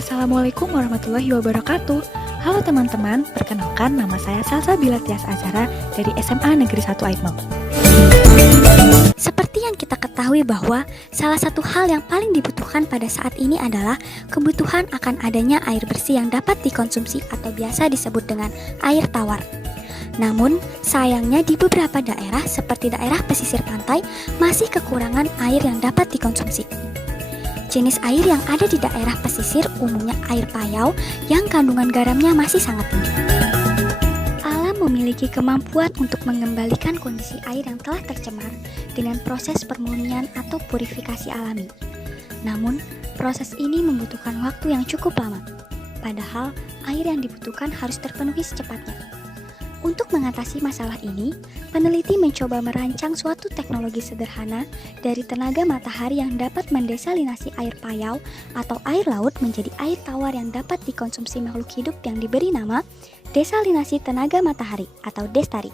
Assalamualaikum warahmatullahi wabarakatuh. Halo teman-teman, perkenalkan nama saya Salsabila Tias Azhara dari SMA Negeri 1 Aitmau. Seperti yang kita ketahui bahwa salah satu hal yang paling dibutuhkan pada saat ini adalah kebutuhan akan adanya air bersih yang dapat dikonsumsi atau biasa disebut dengan air tawar. Namun, sayangnya di beberapa daerah seperti daerah pesisir pantai masih kekurangan air yang dapat dikonsumsi. Jenis air yang ada di daerah pesisir umumnya air payau yang kandungan garamnya masih sangat tinggi. Alam memiliki kemampuan untuk mengembalikan kondisi air yang telah tercemar dengan proses permurnian atau purifikasi alami. Namun, proses ini membutuhkan waktu yang cukup lama. Padahal, air yang dibutuhkan harus terpenuhi secepatnya. Untuk mengatasi masalah ini, peneliti mencoba merancang suatu teknologi sederhana dari tenaga matahari yang dapat mendesalinasi air payau atau air laut menjadi air tawar yang dapat dikonsumsi makhluk hidup yang diberi nama desalinasi tenaga matahari atau DESTARI.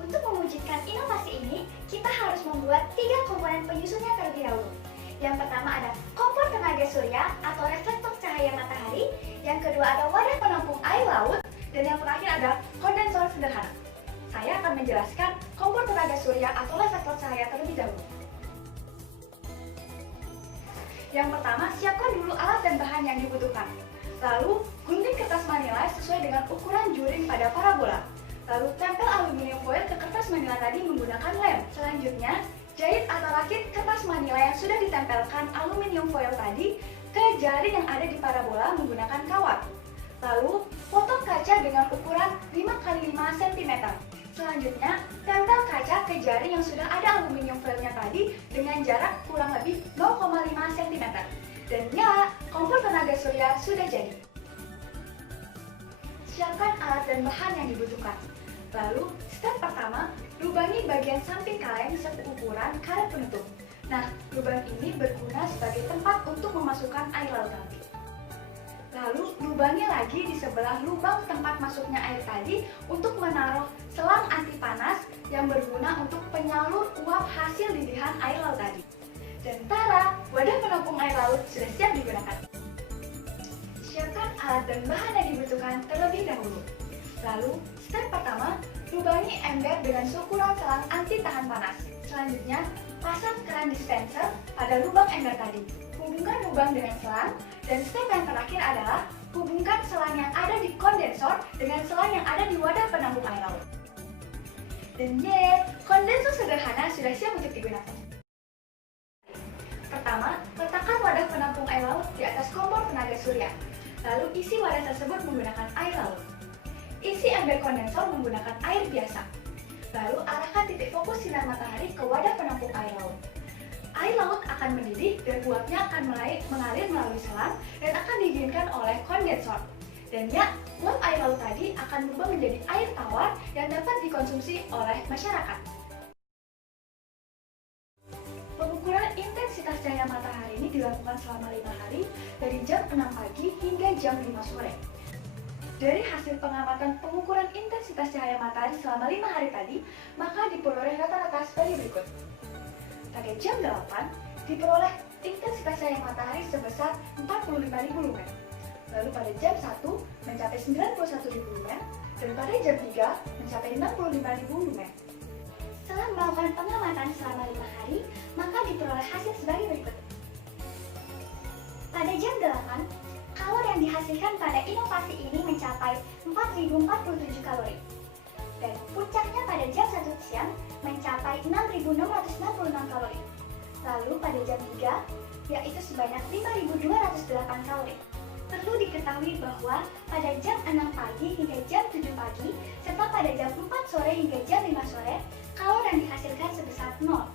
Untuk mewujudkan inovasi ini, kita harus membuat 3 komponen penyusunnya terlebih dahulu. Yang pertama ada kompor tenaga surya atau reflektor cahaya matahari, yang kedua ada wadah penampung air laut, dan yang terakhir ada kondensor sederhana. Saya akan menjelaskan kompor tenaga surya atau reflektor cahaya terlebih dahulu. Yang pertama, siapkan dulu alat dan bahan yang dibutuhkan. Lalu, gunting kertas manila sesuai dengan ukuran juring pada parabola. Lalu, tempel aluminium foil ke kertas manila tadi menggunakan lem. Selanjutnya, jahit atau rakit kertas manila yang sudah ditempelkan aluminium foil tadi ke jaring yang ada di parabola menggunakan kawat. Lalu, potong kaca dengan ukuran 5x5 cm. Selanjutnya, tempel kaca ke jaring yang sudah ada aluminium foilnya tadi dengan jarak kurang lebih 0,5 cm. Dan ya, kompor tenaga surya sudah jadi. Siapkan alat dan bahan yang dibutuhkan. Lalu, step pertama, lubangi bagian samping kaleng seukuran karet penutup. Nah, lubang ini berguna sebagai tempat untuk memasukkan air laut nanti. Lalu, lubangi lagi di sebelah lubang tempat masuknya air tadi untuk menaruh selang anti panas yang berguna untuk penyalur uap hasil lilihan air laut tadi. Dan tada, wadah penampung air laut sudah siap digunakan. Siapkan alat dan bahan yang dibutuhkan terlebih dahulu. Lalu, step pertama, lubangi ember dengan ukuran selang anti tahan panas. Selanjutnya, pasang keran dispenser pada lubang ember tadi. Hubungkan lubang dengan selang, dan step yang terakhir adalah hubungkan selang yang ada di kondensor dengan selang yang ada di wadah penampung air laut. Dan kondensor sederhana sudah siap untuk digunakan. Pertama, letakkan wadah penampung air laut di atas kompor tenaga surya. Lalu isi wadah tersebut menggunakan air laut. Isi ember kondensor menggunakan air biasa. Lalu arahkan titik fokus sinar matahari ke wadah penampung air laut. Air laut akan mendidih dan uapnya akan mengalir melalui selang dan akan didinginkan oleh kondensor. Dan ya, uap air laut tadi akan berubah menjadi air tawar yang dapat dikonsumsi oleh masyarakat. Pengukuran intensitas cahaya matahari ini dilakukan selama 5 hari dari jam 6 pagi hingga jam 5 sore. Dari hasil pengamatan pengukuran intensitas cahaya matahari selama 5 hari tadi, maka diperoleh rata-rata sebagai berikut. Pada jam 8, diperoleh intensitas cahaya matahari sebesar 45.000 lumen. Lalu pada jam 1, mencapai 91.000 lumen, dan pada jam 3, mencapai 65.000 lumen. Setelah melakukan pengamatan selama 5 hari, maka diperoleh hasil sebagai berikut. Pada jam 8, kalor yang dihasilkan pada inovasi ini mencapai 4.047 kalori. Dan puncaknya pada jam 1 siang mencapai 6.666 kalori. Lalu pada jam 3, yaitu sebanyak 5.208 kalori. Perlu diketahui bahwa pada jam 6 pagi hingga jam 7 pagi, serta pada jam 4 sore hingga jam 5 sore, kalor yang dihasilkan sebesar 0.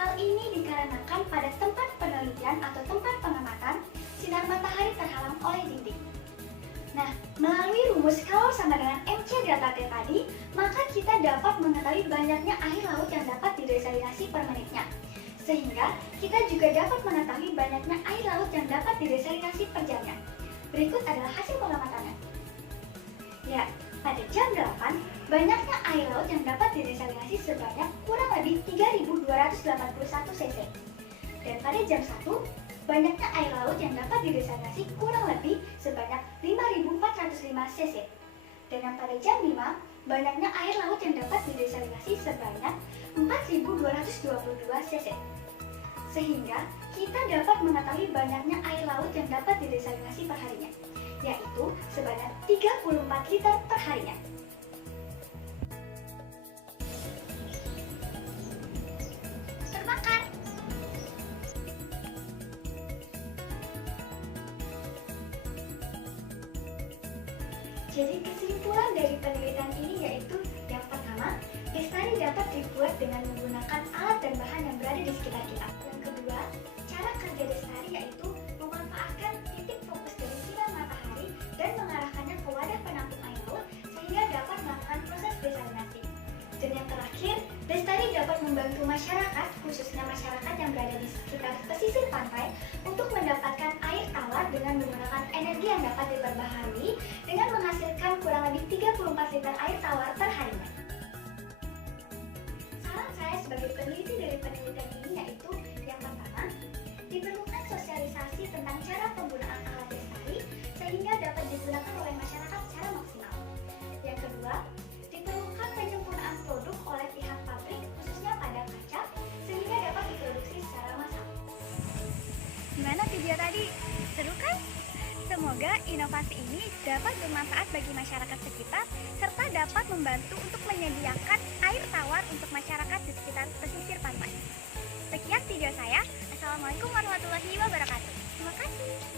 Hal ini dikarenakan pada tempat penelitian atau tempat pengamatan, sinar matahari terhalang oleh dinding. Nah, melalui rumus kalor sama dengan MC delta T tadi, maka kita dapat mengetahui banyaknya air laut yang dapat didesalinasi per menitnya. Sehingga, kita juga dapat mengetahui banyaknya air laut yang dapat didesalinasi per jamnya. Berikut adalah hasil pengamatannya. Ya, pada jam 8, banyaknya air laut yang dapat didesalinasi sebanyak cc. Dan pada jam 1, banyaknya air laut yang dapat didesalinasi kurang lebih sebanyak 5.405 cc. Dan yang pada jam 5, banyaknya air laut yang dapat didesalinasi sebanyak 4.222 cc. Sehingga kita dapat mengetahui banyaknya air laut yang dapat didesalinasi perharinya, yaitu sebanyak 34 liter perharinya. Terbakar. Jadi kesimpulan dari penelitian ini yaitu yang pertama, lestari dapat dibuat dengan menggunakan alat dan bahan yang berada di sekitar kita. Yang kedua, cara kerja lestari yaitu memanfaatkan titik fokus dari sinar matahari dan mengarahkannya ke wadah penampung air laut sehingga dapat melakukan proses desalinasi. Dan yang terakhir, lestari dapat membantu masyarakat, khususnya masyarakat yang berada di sekitar pesisir pantai, untuk mendapatkan air tawar dengan menggunakan energi yang dapat diperbaharui dengan menghasilkan kurang lebih 34 liter air tawar per harinya. Saran saya sebagai peneliti dari penelitian ini yaitu yang pertama, diperlukan sosialisasi tentang cara penggunaan alat lestari sehingga dapat digunakan oleh masyarakat secara maksimal. Yang kedua, diperlukan penyempurnaan produk oleh pihak pabrik khususnya pada kaca sehingga dapat diproduksi secara massal. Gimana video tadi? Seru kan? Semoga inovasi ini dapat bermanfaat bagi masyarakat sekitar serta dapat membantu untuk menyediakan air tawar untuk masyarakat di sekitar pesisir pantai. Sekian video saya. Assalamualaikum warahmatullahi wabarakatuh. Terima kasih.